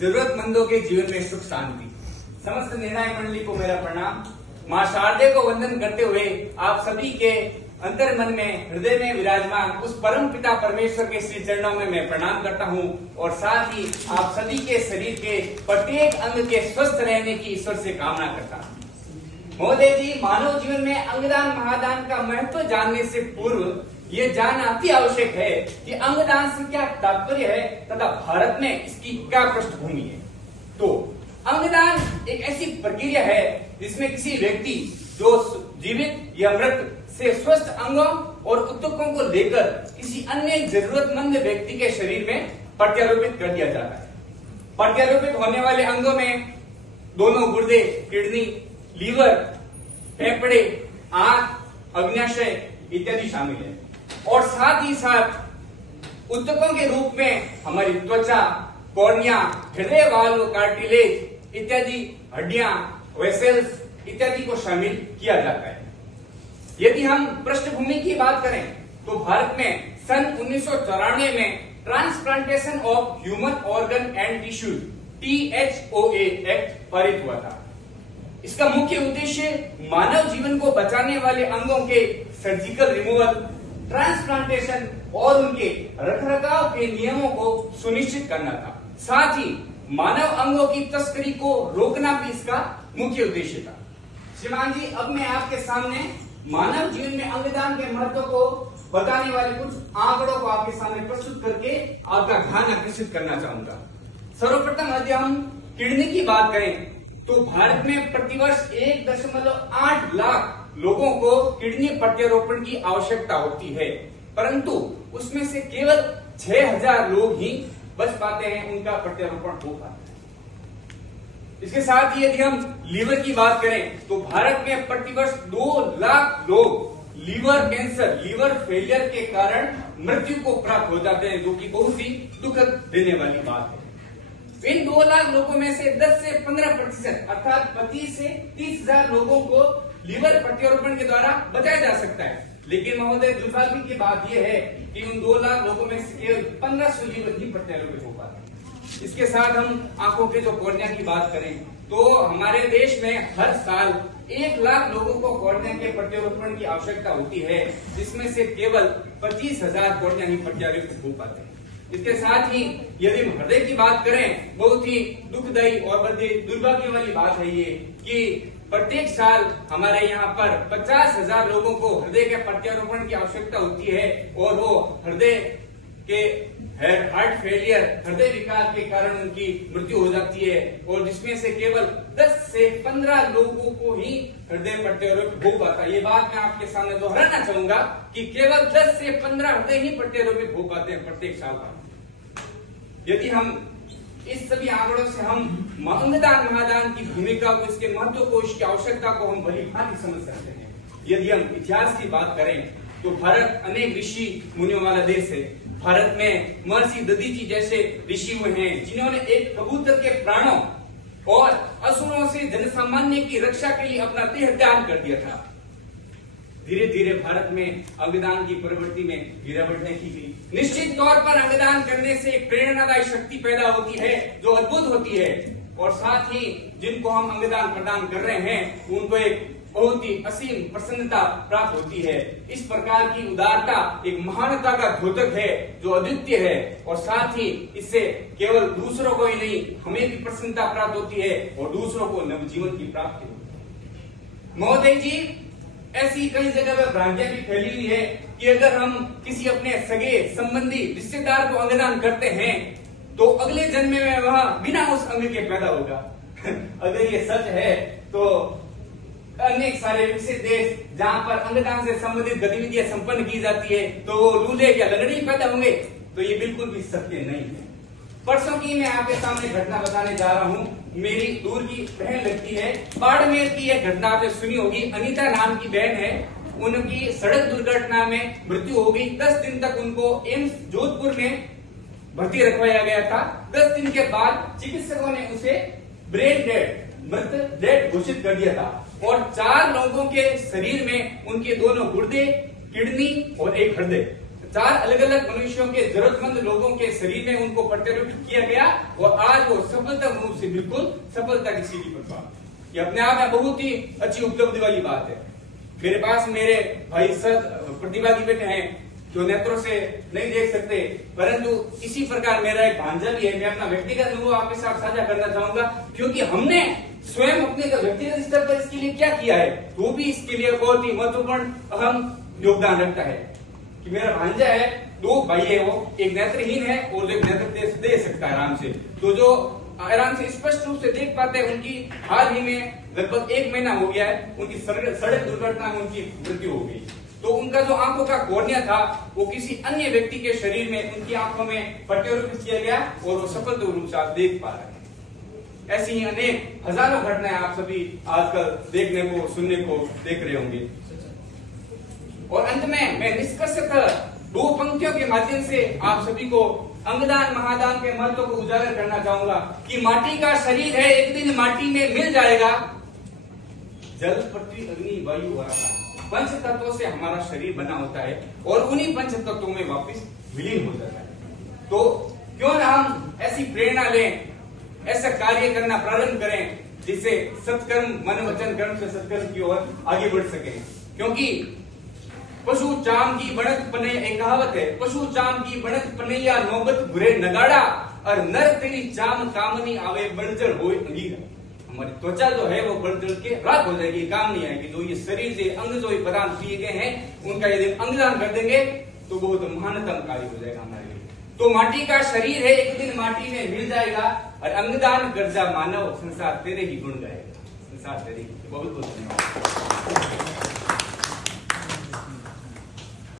जरूरतमंदों के जीवन में सुख शांति। समस्त निर्णायक मंडली को मेरा प्रणाम। मां शारदे को वंदन करते हुए आप सभी के अंतर मन में, हृदय में विराजमान उस परम पिता परमेश्वर के श्री चरणों में मैं प्रणाम करता हूं और साथ ही आप सभी के शरीर के प्रत्येक अंग के स्वस्थ रहने की ईश्वर से कामना करता हूं। महोदय जी, मानव जीवन में अंगदान महादान का महत्व जानने से पूर्व ये जानना अति आवश्यक है कि अंगदान से क्या तात्पर्य है तथा भारत में इसकी क्या पृष्ठभूमि है। तो अंगदान एक ऐसी प्रक्रिया है जिसमें किसी व्यक्ति जो जीवित या मृत से स्वस्थ अंगों और ऊतकों को लेकर किसी अन्य जरूरतमंद व्यक्ति के शरीर में प्रत्यारोपित कर दिया जाता है। प्रत्यारोपित होने वाले अंगों में दोनों गुर्दे, किडनी, लीवर, फेफड़े, आंख, अग्न्याशय इत्यादि शामिल है और साथ ही साथ ऊतकों के रूप में हमारी त्वचा, कॉर्निया, हृदय वाल्व, कार्टिलेज इत्यादि हड्डियां, वेसल्स इत्यादि को शामिल किया जाता है। यदि हम पृष्ठभूमि की बात करें तो भारत में सन 1994 में transplantation of human organ and tissue THOA act पारित हुआ था। इसका मुख्य उद्देश्य मानव जीवन को बचाने वाले अंगों के सर्जिकल रिमूवल, ट्रांसप्लांटेशन और उनके रखरखाव के नियमों को सुनिश्चित करना था। साथ ही मानव अंगों की तस्करी को रोकना भी इसका मुख्य उद्देश्य था। श्रीमान जी, अब मैं आपके सामने मानव जीवन में अंगदान के महत्व को बताने वाले कुछ आंकड़ों को आपके सामने प्रस्तुत करके आपका ध्यान आकर्षित करना चाहूंगा। सर्वप्रथम यदि हम किडनी की बात करें तो भारत में प्रतिवर्ष 1.8 लाख लोगों को किडनी प्रत्यारोपण की आवश्यकता होती है, परंतु उसमें से केवल 6000 लोग ही बच पाते हैं, उनका प्रत्यारोपण हो पाता है। इसके साथ ही यदि हम लीवर की बात करें तो भारत में प्रतिवर्ष 2 लाख लोग लीवर कैंसर, लीवर फेलियर के कारण मृत्यु को प्राप्त हो जाते हैं, जो कि बहुत ही दुखद देने वाली बात है। इन 2 लाख लोगों में से 10 से 15% अर्थात 25 से 30,000 लोगों को लीवर प्रत्यारोपण के द्वारा बचाया जा सकता है। लेकिन महोदय, दुर्भाग्य की बात यह है कि उन 2 लाख लोगों में से केवल 1500 लीवर ही प्रत्यारोपित हो पाते हैं। इसके साथ हम आंखों के जो कॉर्निया की बात करें तो हमारे देश में हर साल 1 लाख लोगों को कॉर्निया के प्रत्यारोपण की आवश्यकता होती है, जिसमें से केवल 25,000 कॉर्निया ही प्रत्यारोपित हो पाते हैं। इसके साथ ही यदि हम हृदय की बात करें, बहुत ही दुखदायी और दुर्भाग्य वाली बात है ये कि प्रत्येक साल हमारे यहाँ पर 50,000 लोगों को हृदय के प्रत्यारोपण की आवश्यकता होती है और वो हृदय के हार्ट फेलियर, हृदय विकार के कारण उनकी मृत्यु हो जाती है और जिसमें से केवल 10 से 15 लोगों को ही हृदय प्रत्यारोपित हो पाता है। ये बात मैं आपके सामने दोहराना चाहूंगा कि केवल 10 से 15 हृदय ही प्रत्यारोपित हो पाते हैं प्रत्येक साल। यदि हम इस सभी आंकड़ों से हम अंगदान महादान की भूमिका को, इसके महत्व को, इसकी आवश्यकता को हम भली भांति समझ सकते हैं। यदि हम इतिहास की बात करें तो भारत अनेक ऋषि मुनियों वाला देश है। भारत में महर्षि दधीचि जैसे ऋषि हुए हैं जिन्होंने एक कबूतर के प्राणों और असुरों से जनसामान्य की रक्षा के लिए अपना देह त्याग कर दिया था। धीरे धीरे भारत में अंगदान की प्रवृत्ति में गिरावट देखी गई। निश्चित तौर पर अंगदान करने से एक प्रेरणादायी शक्ति पैदा होती है जो अद्भुत होती है और साथ ही जिनको हम अंगदान प्रदान कर रहे हैं उनको एक बहुत ही असीम प्रसन्नता प्राप्त होती है। इस प्रकार की उदारता एक महानता का द्योतक है जो अद्वितीय है और साथ ही इससे केवल दूसरों को ही नहीं, हमें भी प्रसन्नता प्राप्त होती है और दूसरों को नवजीवन की प्राप्ति होती है। महोदय जी, ऐसी कई जगह पर भ्रांतियां भी फैली हुई है कि अगर हम किसी अपने सगे संबंधी रिश्तेदार को अंगदान करते हैं तो अगले जन्म में वह बिना उस अंग के पैदा होगा। अगर ये सच है तो अनेक सारे विकसित देश जहां पर अंगदान से संबंधित गतिविधियां संपन्न की जाती है तो वो लूले या लंगड़ी पैदा होंगे, तो ये बिल्कुल भी सत्य नहीं है। परसों की मैं आपके सामने घटना बताने जा रहा हूँ। मेरी दूर की बहन लगती है, बाड़मेर की यह घटना आपने सुनी होगी। अनीता नाम की बहन है, उनकी सड़क दुर्घटना में मृत्यु हो गई। 10 दिन तक उनको एम्स जोधपुर में भर्ती रखवाया गया था। 10 दिन के बाद चिकित्सकों ने उसे ब्रेन डेड, मृत डेड घोषित कर दिया था और 4 लोगों के शरीर में उनके दोनों गुर्दे, किडनी और एक हृदय 4 अलग अलग मनुष्यों के जरूरतमंद लोगों के शरीर में उनको प्रत्यारोपित किया गया और आज वो सफलता रूप से बिल्कुल सफलता की सीढ़ी पर पहुंचे। ये अपने आप में बहुत ही अच्छी उपलब्धि वाली बात है। मेरे पास मेरे भाई सद प्रतिभागी बैठे हैं जो नेत्रों से नहीं देख सकते, परंतु इसी प्रकार मेरा एक भांजा भी है। मैं अपना व्यक्तिगत अनुभव आपके साथ साझा करना चाहूंगा, क्योंकि हमने स्वयं अपने व्यक्तिगत स्तर पर इसके लिए क्या किया है, वो भी इसके लिए बहुत ही महत्वपूर्ण अहम योगदान रखता है। कि मेरा भांजा है, 2 भाई है, वो एक नेत्रहीन है और एक नेत्र दे सकता है आराम से, तो जो आराम से स्पष्ट रूप से देख पाते हैं। उनकी हाल ही में लगभग 1 महीना हो गया है, उनकी सड़क दुर्घटना में उनकी मृत्यु हो गई। तो उनका जो आंखों का कॉर्निया था वो किसी अन्य व्यक्ति के शरीर में उनकी आंखों में प्रत्यारोपित किया गया और वो सफल रूप से आप देख पा रहे हैं। ऐसी ही अनेक हजारों घटनाएं आप सभी आजकल देखने को सुनने को देख रहे होंगे। और अंत में मैं निष्कर्षतः 2 पंक्तियों के माध्यम से आप सभी को अंगदान महादान के महत्व को उजागर करना चाहूंगा कि माटी का शरीर है, एक दिन माटी में मिल जाएगा। जल पृथ्वी अग्नि वायु आकाश 5 तत्वों से हमारा शरीर बना होता है और उन्हीं 5 तत्वों में वापस विलीन हो जाता है। तो क्यों ना हम ऐसी प्रेरणा लें, ऐसा कार्य करना प्रारंभ करें जिससे सत्कर्म मन वचन कर्म से सत्कर्म की ओर आगे बढ़ सके। क्योंकि पशु चाम की बढ़त पने, एक कहावत है, पशु चाम की बढ़त पनैया नौबत बुरे नगाड़ा और नर तेरी चाम कामनी आवे बलजड़ होए अंगीरा। हमारी त्वचा जो है वो बलजड़ के राख हो जाएगी, काम नहीं आएगी। जो ये शरीर से अंग जो प्रदान किए गए हैं उनका यदि अंगदान कर देंगे तो बहुत महानतम कार्य हो जाएगा हमारे लिए। तो माटी का शरीर है, एक दिन माटी में मिल जाएगा और अंगदान कर जा मानव, संसार तेरे ही गुण गाएगा, संसार तेरे ही। बहुत बहुत धन्यवाद।